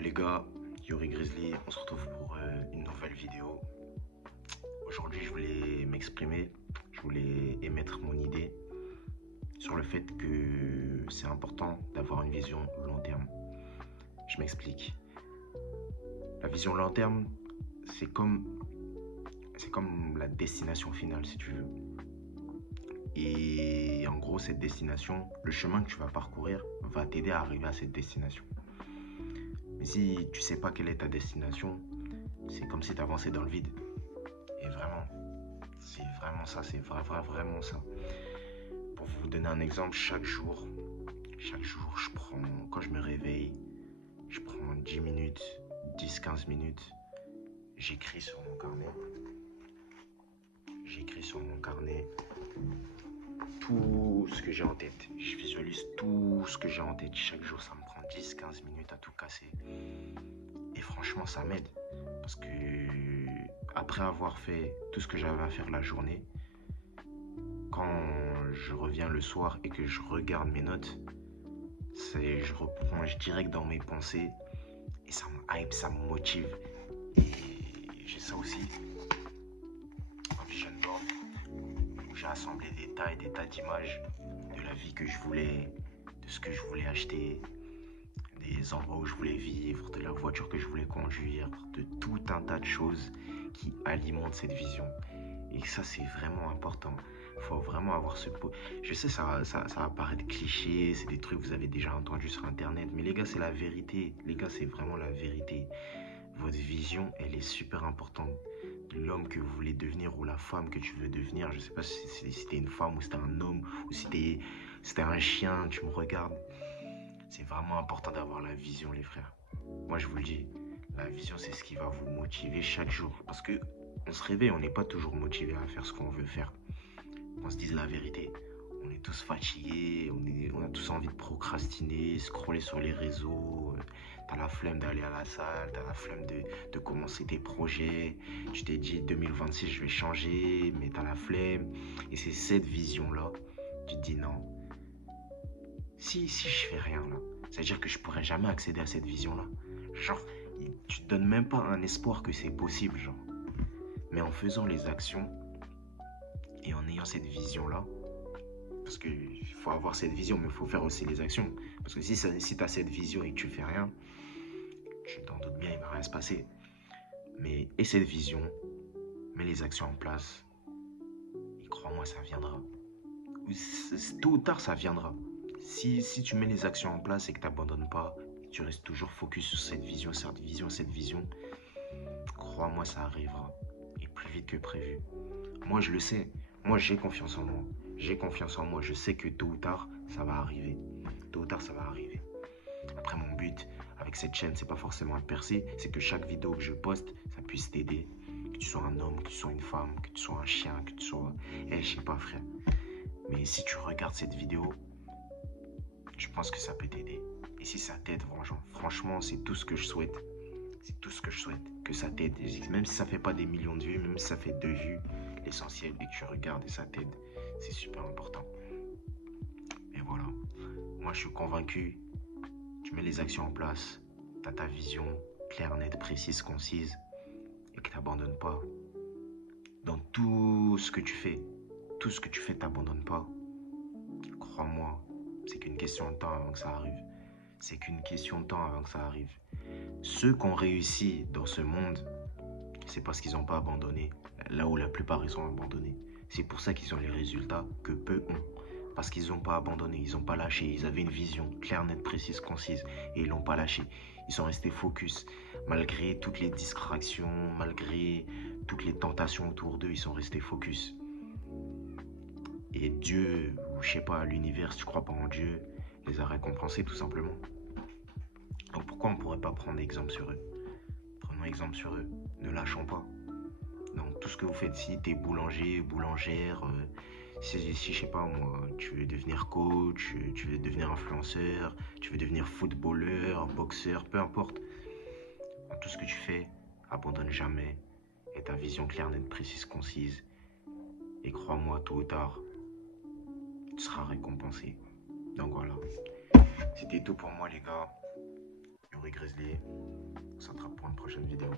Les gars, Yuri Grizzly, on se retrouve pour une nouvelle vidéo. Aujourd'hui, je voulais m'exprimer, je voulais émettre mon idée sur le fait que c'est important d'avoir une vision long terme. Je m'explique. La vision long terme, c'est comme la destination finale, si tu veux. Et en gros, cette destination, le chemin que tu vas parcourir va t'aider à arriver à cette destination. Mais si tu sais pas quelle est ta destination, c'est comme si tu avançais dans le vide. Et vraiment, c'est vraiment ça, c'est vraiment ça. Pour vous donner un exemple, chaque jour, quand je me réveille, je prends 10 minutes, 10-15 minutes, j'écris sur mon carnet. J'écris sur mon carnet tout ce que j'ai en tête. Je visualise tout ce que j'ai en tête. Chaque jour, ça me prend 10-15 minutes à tout casser. Et franchement, ça m'aide. Parce que après avoir fait tout ce que j'avais à faire la journée, quand je reviens le soir et que je regarde mes notes, je replonge direct dans mes pensées et ça me hype, ça me motive. Et j'ai ça aussi, un vision board où j'ai assemblé des tas et des tas d'images de la vie que je voulais, de ce que je voulais acheter, des endroits où je voulais vivre, de la voiture que je voulais conduire, de tout un tas de choses qui alimentent cette vision. Et ça, c'est vraiment important. Il faut vraiment avoir ce... Je sais, ça va paraître cliché, c'est des trucs que vous avez déjà entendus sur Internet, mais les gars, c'est la vérité. Les gars, c'est vraiment la vérité. Votre vision, elle est super importante. L'homme que vous voulez devenir ou la femme que tu veux devenir, je sais pas si t'es une femme ou si t'es un homme ou si t'es un chien, tu me regardes. C'est vraiment important d'avoir la vision, les frères. Moi, je vous le dis, la vision, c'est ce qui va vous motiver chaque jour. Parce que on se réveille, on n'est pas toujours motivé à faire ce qu'on veut faire. On se dise la vérité. On est tous fatigués, on a tous envie de procrastiner, scroller sur les réseaux. T'as la flemme d'aller à la salle, t'as la flemme de commencer tes projets. Tu t'es dit 2026, je vais changer, mais t'as la flemme. Et c'est cette vision-là. Tu te dis non. Si je fais rien là, c'est-à-dire que je pourrais jamais accéder à cette vision-là. Genre, tu te donnes même pas un espoir que c'est possible, genre. Mais en faisant les actions et en ayant cette vision-là, parce qu'il faut avoir cette vision, mais il faut faire aussi les actions. Parce que si tu as cette vision et que tu fais rien, tu t'en doutes bien, il va rien se passer. Mais aie cette vision, mets les actions en place, et crois-moi, ça viendra. Tôt ou tard, ça viendra. Si tu mets les actions en place et que tu n'abandonnes pas, tu restes toujours focus sur cette vision, crois-moi, ça arrivera. Et plus vite que prévu. Moi, je le sais. Moi, j'ai confiance en moi. Je sais que tôt ou tard, ça va arriver. Après, mon but avec cette chaîne, c'est pas forcément de percer. C'est que chaque vidéo que je poste, ça puisse t'aider. Que tu sois un homme, que tu sois une femme, que tu sois un chien, que tu sois... je sais pas, frère. Mais si tu regardes cette vidéo, je pense que ça peut t'aider. Et si ça t'aide, franchement, c'est tout ce que je souhaite. Que ça t'aide. Même si ça fait pas des millions de vues, même si ça fait 2 vues, l'essentiel est que tu regardes et ça t'aide. C'est super important. Et voilà. Moi, je suis convaincu. Tu mets les actions en place. Tu as ta vision claire, nette, précise, concise. Et que tu n'abandonnes pas. Dans tout ce que tu fais, t'abandonnes pas. Crois-moi, c'est qu'une question de temps avant que ça arrive. Ceux qui ont réussi dans ce monde, c'est parce qu'ils n'ont pas abandonné. Là où la plupart, ils ont abandonné. C'est pour ça qu'ils ont les résultats que peu ont. Parce qu'ils n'ont pas abandonné, ils n'ont pas lâché. Ils avaient une vision claire, nette, précise, concise. Et ils n'ont pas lâché. Ils sont restés focus. Malgré toutes les distractions, malgré toutes les tentations autour d'eux, ils sont restés focus. Et Dieu, ou je sais pas, l'univers, si tu crois pas en Dieu, les a récompensés tout simplement. Donc pourquoi on ne pourrait pas prendre exemple sur eux? Prenons exemple sur eux. Ne lâchons pas. Donc tout ce que vous faites, si tu es boulanger, boulangère, si je sais pas moi, tu veux devenir coach, tu veux devenir influenceur, tu veux devenir footballeur, boxeur, peu importe. Dans tout ce que tu fais, abandonne jamais. Et ta vision claire, nette, précise, concise. Et crois-moi, tôt ou tard, tu seras récompensé. Donc voilà. C'était tout pour moi les gars. Yuri Grizzly. On s'attrape pour une prochaine vidéo.